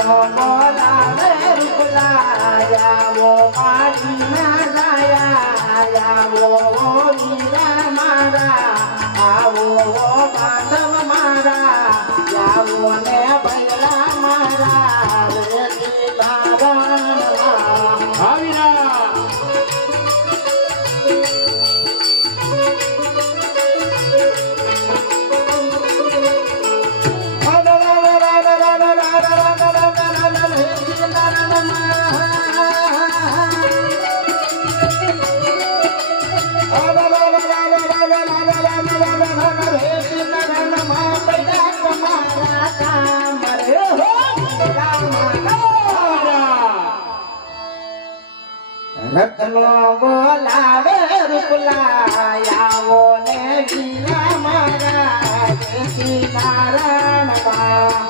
રતનો રત્નો બોલાવે રૂપલાયાવો ને વીરા મારા નારાયણ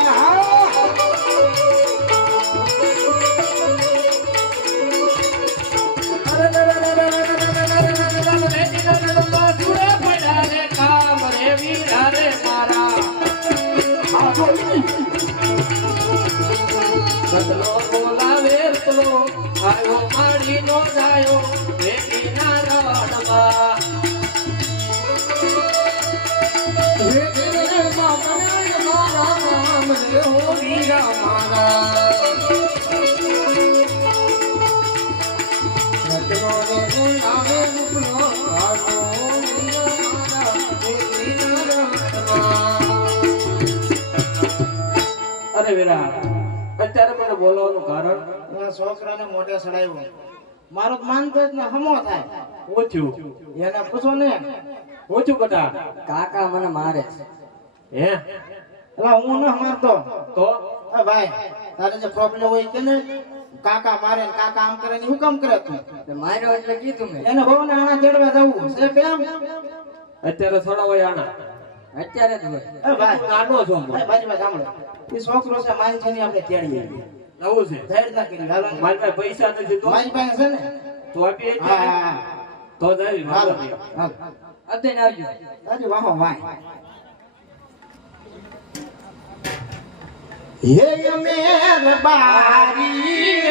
અરે વેરા અત્યારે મને બોલવાનું કારણ? આ છોકરાને મોઢે સડાવ્યો. મારો તો માનતો જ ને હમો થાય? ઓછું એને પૂછો ને. ઓછું કટા કાકા મને મારે છે. હે? એટલે હું ન મારતો. તો? એ ભાઈ તારે જે પ્રોબ્લેમ હોય કે ને કાકા મારે ને કાકા આમ કરે ને હું કામ કરે તું? માર્યો એટલે કીધું મેં. એને બહુ ને આણા તેડવા જવું છે કેમ? અત્યારે થોડા હોય આણા. અત્યારે જ હોય. એ ભાઈ નાનો છો ભાઈ બાજુમાં સાંભળો. એ છોકરો છે માન છે ને આપણે તેડીએ નવું છે? ધૈર્ય ના કરી હાલો. મારી પાસે પૈસા નથી તો? મારી પાસે છે ને? તો આપી હા. તો જાવી હાલો હાલો. અત્યારે આવજો. આજે વાહો વાય. હે મેર બારી.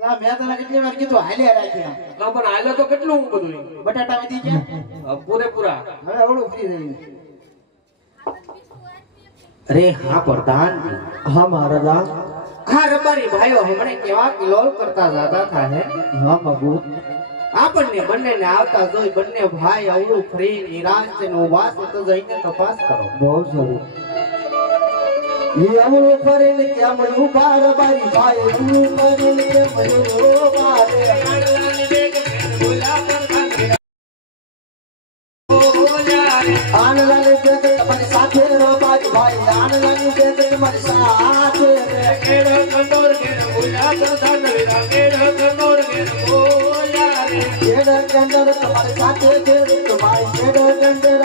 મેં તને કેટલી વાર કીધું હાલ્યા રાખી ના પણ હાલે તો કેટલું બધું બટાટા વધી ગયા? પૂરેપૂરા. હવે અવળું ફ્રી થઈ અરે હા પ્રધાન. હા મહારાજા. હા રબારી ભાઈઓ હમણે કેવા કિલોલ કરતા જાતા થા હે? હા બાબુ આપણને બંનેને આવતા જોઈ બંને ભાઈ અવળું ફ્રી નિરાશ ને ઊભા તો જઈને તપાસ કરો. બહુ સારું. એ કરીને કે મળ્યું બાર બારી ભાઈ અમરું કરીને કે મળ્યું બારે આનલાની તમારી સાથે રો બારી ભાઈ આનલાની બેગ તમારી સાથે રે. કેડો કંદોર કેડો કેડો કેડો કેડો કંદર તમારી સાથે છે તમારી કેડો કંદર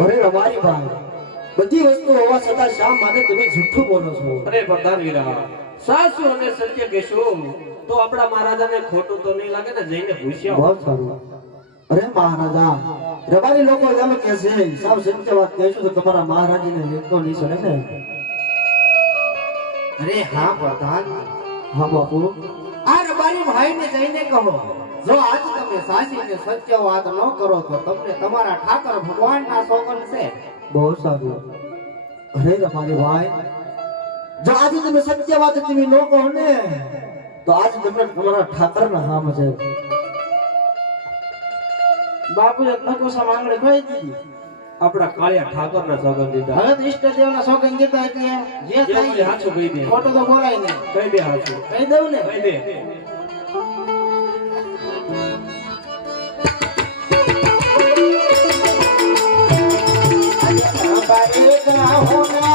અરે રબારી ભાઈ બધી વસ્તુ હોવા છતાં શા માટે તમે જૂઠું બોલો છો? અરે પ્રધાન વીરા સાસુ અને સત્ય કહેશું તો આપણા મહારાજાને ખોટું તો નહીં લાગે ને જઈને પૂછ્યા. બહુ સારું. અરે મહારાજા રબારી લોકો એમ કે છે સાવ સત્ય વાત કહેશું તો તમારા મહારાજીને લેખો નહીં સડે ને? અરે હા પ્રધાન, હા બાપુ. આ રબારી ભાઈને જઈને કહો, જો આજ તમે સાચીને સત્ય વાત ન કરો તો તમને તમારા ઠાકર ભગવાનના સોગન છે. બહુ સારું. અરે રબારી ભાઈ, જો આજે તમે સત્ય વાત તમે ન કહો ને, તો આજ તમને તમારા ઠાકરના હામ છે. બાપુએ નકોસા માંગણી કહી દીધી. આપણા કાળિયા ઠાકોરના સોગંદ દીધા. હવે તો ઈષ્ટદેવના સોગંદ દીધા એટલે જે થાય હાચું કહી દે. ખોટું તો બોલાય નહીં. કહી દે હાચું કહી દઉં ને? કહી દે. રબારી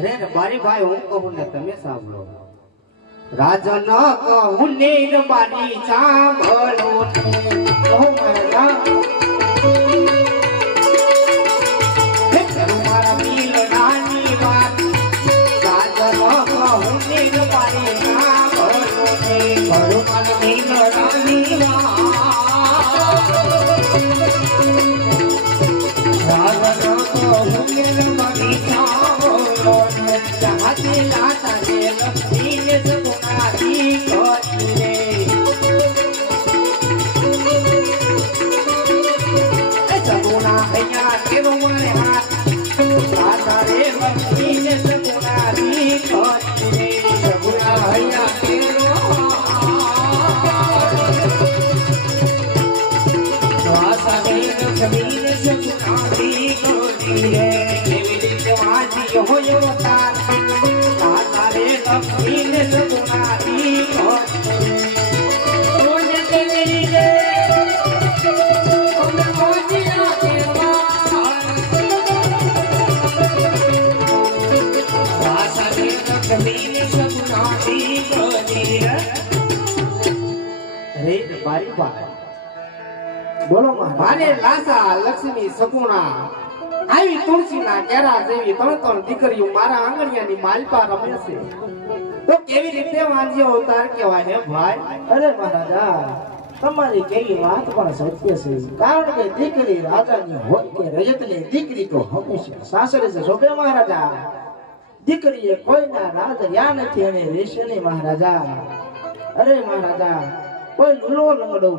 અરે બારી ભાઈ હું કહું ને તમે સાંભળો. રાજન કહું ને બારી સાંભળો મારે લાસા લક્ષ્મી સગુણા આવી તુલસીના કેરા જેવી ત્રણ ત્રણ દીકરીઓ મારા આંગણિયાની માલપા રમે તો કેવી રીતે વાંચ્યો અવતાર કહેવાય ને ભાઈ? અરે મહારાજા, તમારી કેવી વાત પણ સત્ય છે. કારણ કે દીકરી રાજાની હોત કે રજતની દીકરી તો હંમેશા સાસરે છે. શોભે મહારાજા. દીકરીએ કોઈના રાજ રહ્યા નથી અને રહેશે નહીં મહારાજા. અરે મહારાજા, કોઈ લુલો લંગડો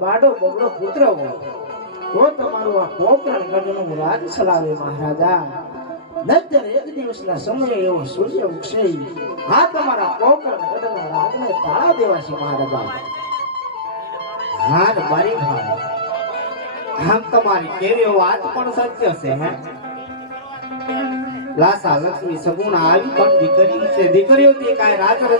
બાડો બગડો પુત્ર હોય. તો તમારું આ પોકરણ ગઢનું રાજ ચલાવે મહારાજા. નતર એક દિવસના સમયે એવો સૂર્ય ઉગશે. આ તમારા પોકરણ ગઢના રાજને તાળા દેવાશે મહારાજા. હા મારી ભાઈ. આમ તમારી કેવી વાત પણ સત્ય છે, હે? લાસા લક્ષ્મી સગુણ આવી પણ દીકરી છે દીકરીઓથી કાંઈ રજ